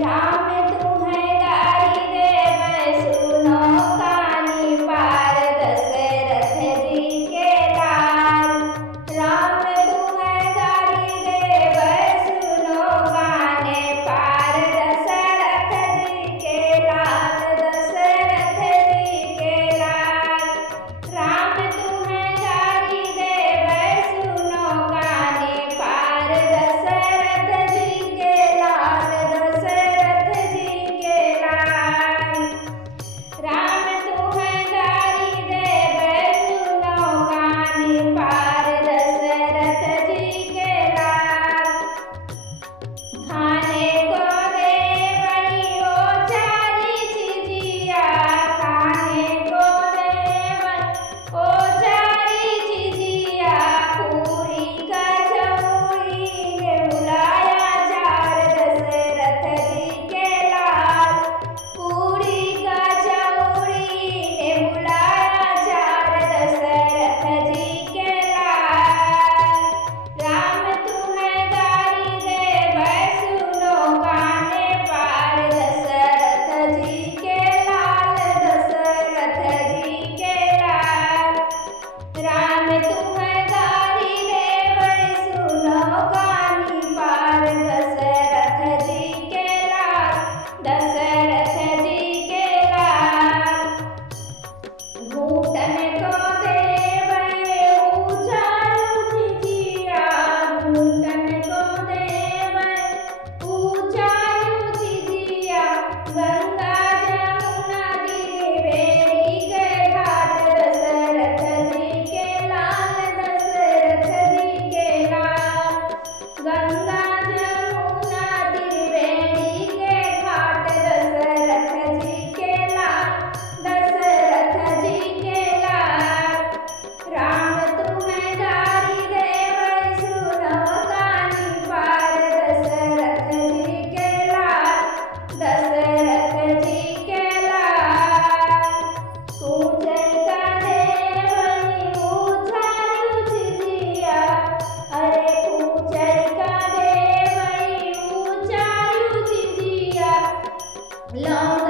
राम तुम्हें गारी देवै सुनो कानी पार दशरथ जी के लाल। राम तुम्हें गारी देवै सुनो गाने पार दशरथ जी के लाल, दशरथ जी के लाल। राम तुम्हें गारी देवै सुनो गाने पार दशरथ जी के लाल, दशरथ जी के लाल। राम तुम्हें गारी देवै सुनो गाने पार दशरथ जी के लाल। खाने को देवै ओ चारी चीजिया, खाने को देवै ओ चारी चीजिया। पूरी कचौड़ी ने बुलाया चार दशरथ जी के लाल, पूरी कचौड़ी ने बुलाया चार दशरथ जी के लाल। राम तुम्हें गारी देवै सुनो गाने पार दशरथ जी के लाल, दशरथ जी के लाल। राम तुम्हें गारी देवै सुनो गानी पार दशरथ जी के लाल, दशरथ जी के लाल। घूटन को देवै ऊँचा चीजिया, घूटन को देवै ऊँचा चीजिया। गंगा जमुना त्रिवेणी के घाट दशरथ जी के लाल, दशरथ जी के लाल। गंगा जमुना त्रिवेणी के घाट दशरथ जी के लाल, दशरथ जी के लाल। राम तुम्हें गारी देवै सुनो गानी पार दशरथ जी के लाल, दशरथ जी के लाल। कूचै का देवै ऊँचा चीजिया, अरे कूचै का देवै ऊँचा चीजिया। लौंग